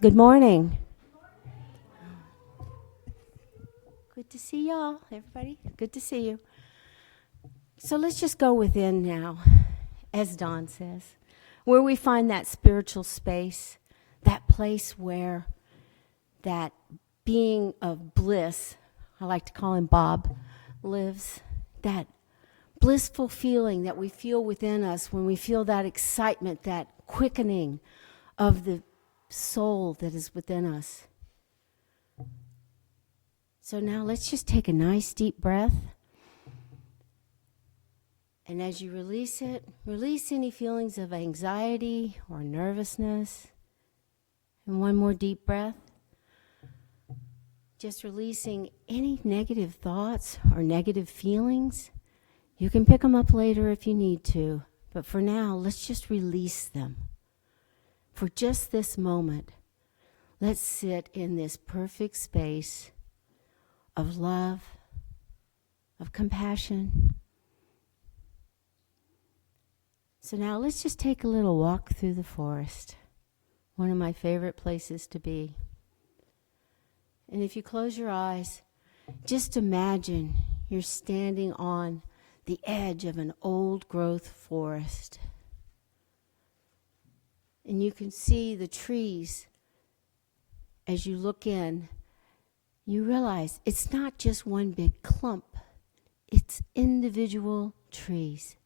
Good morning. Good to see y'all, everybody. Good to see you. So let's just go within now, as Don says, where we find that spiritual space, that place where that being of bliss, I like to call him Bob, lives, that blissful feeling that we feel within us when we feel that excitement, that quickening of the soul that is within us. So now let's just take a nice deep breath. And as you release it, release any feelings of anxiety or nervousness. And one more deep breath. Just releasing any negative thoughts or negative feelings. You can pick them up later if you need to. But for now, let's just release them. For just this moment, let's sit in this perfect space of love, of compassion. So now let's just take a little walk through the forest, one of my favorite places to be. And if you close your eyes, just imagine you're standing on the edge of an old growth forest. And you can see the trees. As you look in, you realize it's not just one big clump, it's individual trees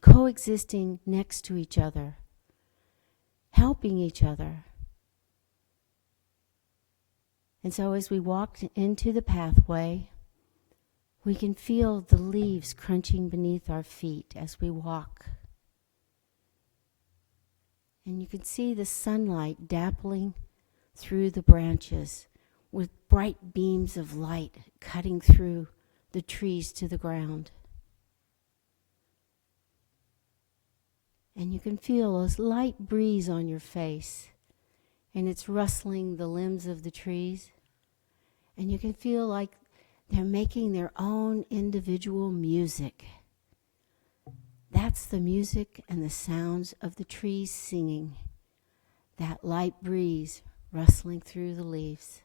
coexisting next to each other, helping each other. And so as we walk into the pathway, we can feel the leaves crunching beneath our feet as we walk. And you can see the sunlight dappling through the branches with bright beams of light cutting through the trees to the ground. And you can feel a light breeze on your face, and it's rustling the limbs of the trees. And you can feel like they're making their own individual music. That's the music and the sounds of the trees singing, that light breeze rustling through the leaves.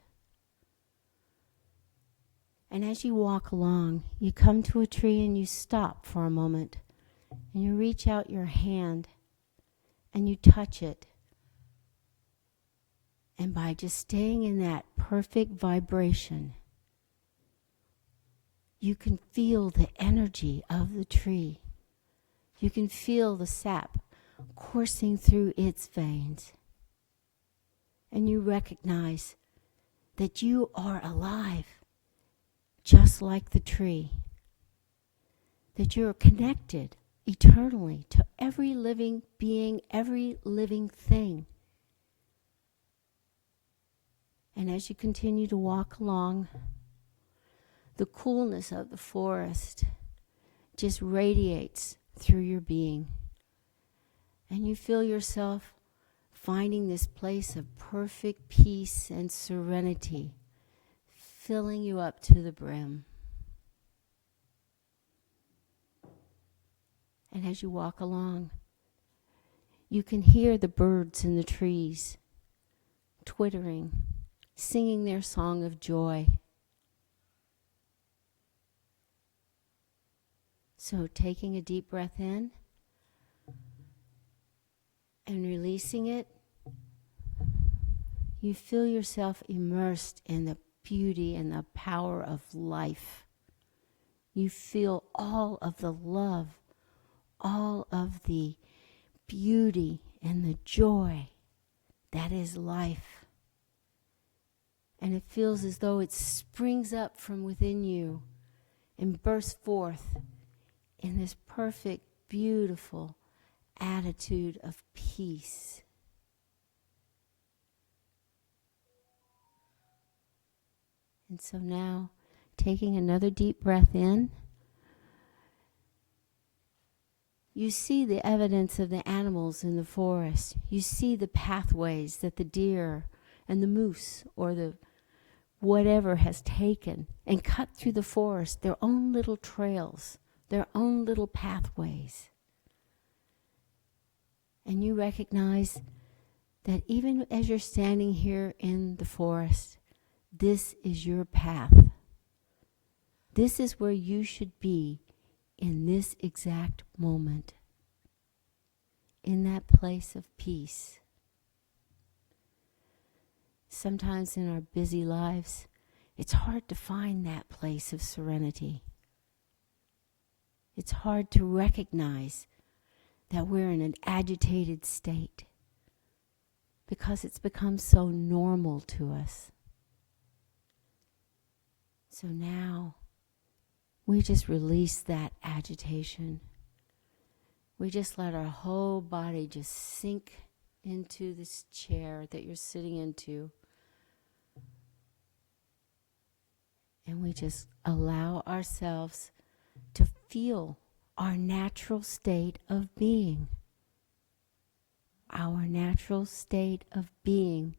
And as you walk along, you come to a tree and you stop for a moment. And you reach out your hand and you touch it. And by just staying in that perfect vibration, you can feel the energy of the tree. You can feel the sap coursing through its veins. And you recognize that you are alive, just like the tree. That you're connected eternally to every living being, every living thing. And as you continue to walk along, the coolness of the forest just radiates through your being. And you feel yourself finding this place of perfect peace and serenity, filling you up to the brim. And as you walk along, you can hear the birds in the trees twittering, singing their song of joy. So taking a deep breath in and releasing it, you feel yourself immersed in the beauty and the power of life. You feel all of the love, all of the beauty and the joy that is life. And it feels as though it springs up from within you and bursts forth in this perfect, beautiful attitude of peace. And so now, taking another deep breath in, you see the evidence of the animals in the forest. You see the pathways that the deer and the moose or the whatever has taken and cut through the forest, their own little trails, their own little pathways. And you recognize that even as you're standing here in the forest, this is your path. This is where you should be in this exact moment, in that place of peace. Sometimes in our busy lives, it's hard to find that place of serenity. It's hard to recognize that we're in an agitated state because it's become so normal to us. So now we just release that agitation. We just let our whole body just sink into this chair that you're sitting into. And we just allow ourselves to feel our natural state of being. Our natural state of being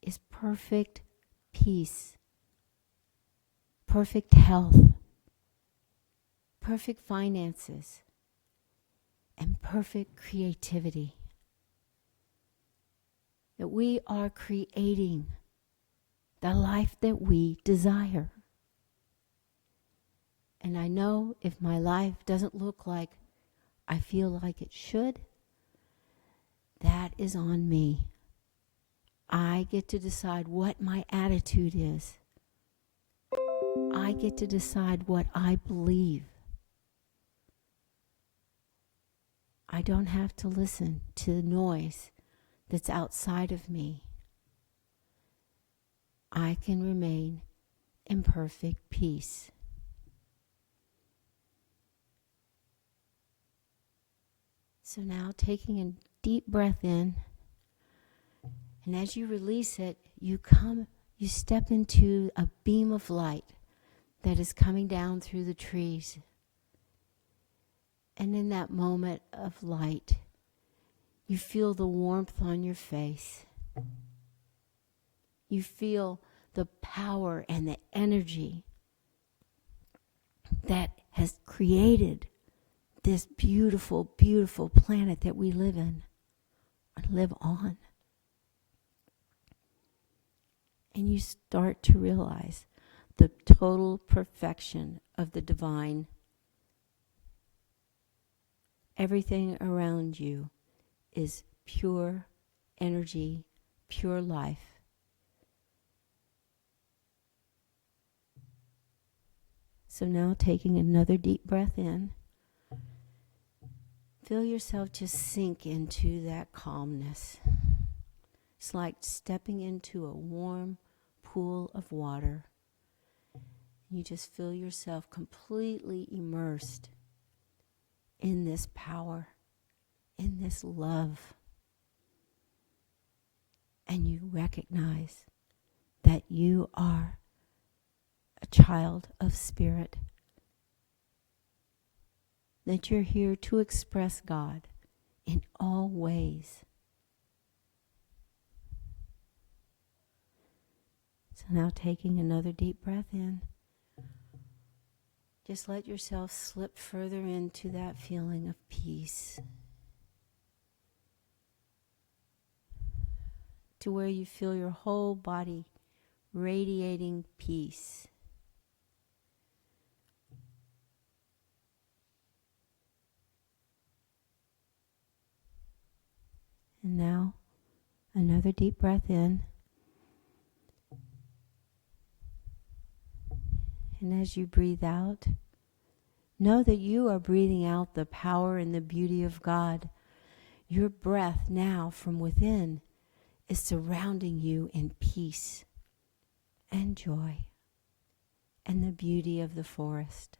is perfect peace, perfect health, perfect finances, and perfect creativity. That we are creating the life that we desire. And I know if my life doesn't look like I feel like it should, that is on me. I get to decide what my attitude is. I get to decide what I believe. I don't have to listen to the noise that's outside of me. I can remain in perfect peace. So now taking a deep breath in, and as you release it, you step into a beam of light that is coming down through the trees. And in that moment of light, you feel the warmth on your face. You feel the power and the energy that has created this beautiful, beautiful planet that we live in and live on. And you start to realize the total perfection of the divine. Everything around you is pure energy, pure life. So now taking another deep breath in, feel yourself just sink into that calmness. It's like stepping into a warm pool of water. You just feel yourself completely immersed in this power, in this love. And you recognize that you are a child of spirit, that you're here to express God in all ways. So now taking another deep breath in, just let yourself slip further into that feeling of peace, to where you feel your whole body radiating peace. And now, another deep breath in. And as you breathe out, know that you are breathing out the power and the beauty of God. Your breath now from within is surrounding you in peace and joy and the beauty of the forest.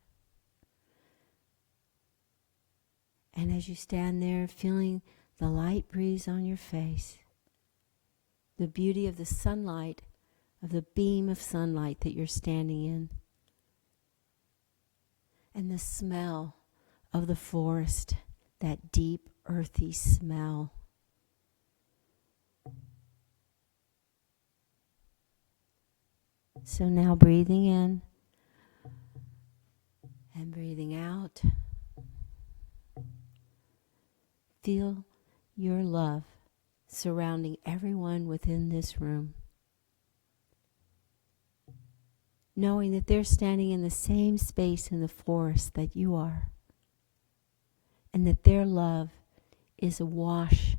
And as you stand there feeling the light breeze on your face, the beauty of the sunlight, of the beam of sunlight that you're standing in, and the smell of the forest, that deep, earthy smell. So now breathing in and breathing out, feel your love surrounding everyone within this room, knowing that they're standing in the same space in the forest that you are, and that their love is awash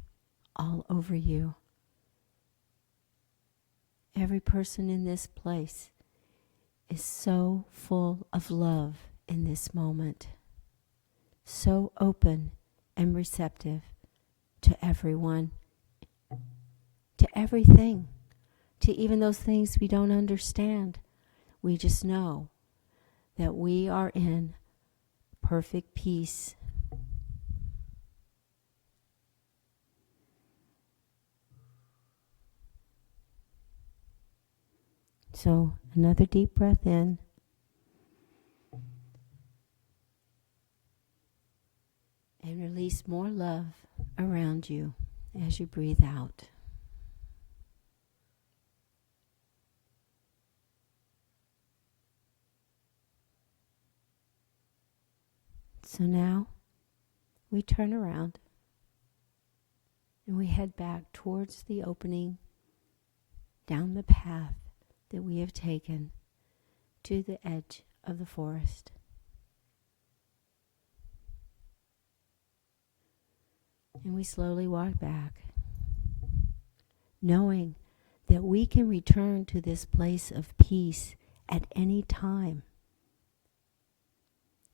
all over you. Every person in this place is so full of love in this moment, so open and receptive to everyone, to everything, to even those things we don't understand. We just know that we are in perfect peace. So, another deep breath in. And release more love around you as you breathe out. So now we turn around and we head back towards the opening down the path that we have taken to the edge of the forest. And we slowly walk back, knowing that we can return to this place of peace at any time,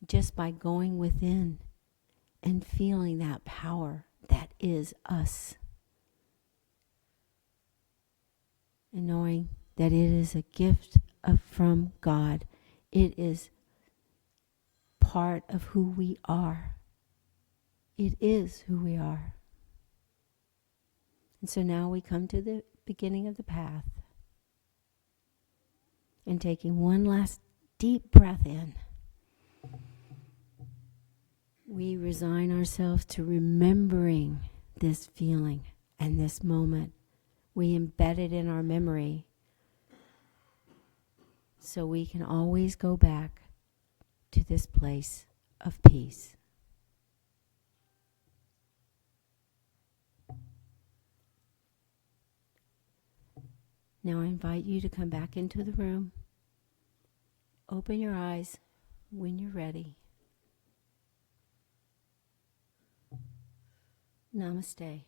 just by going within and feeling that power that is us. And knowing that it is a gift from God. It is part of who we are. It is who we are. And so now we come to the beginning of the path. And taking one last deep breath in, we resign ourselves to remembering this feeling and this moment. We embed it in our memory so we can always go back to this place of peace. Now I invite you to come back into the room. Open your eyes when you're ready. Namaste.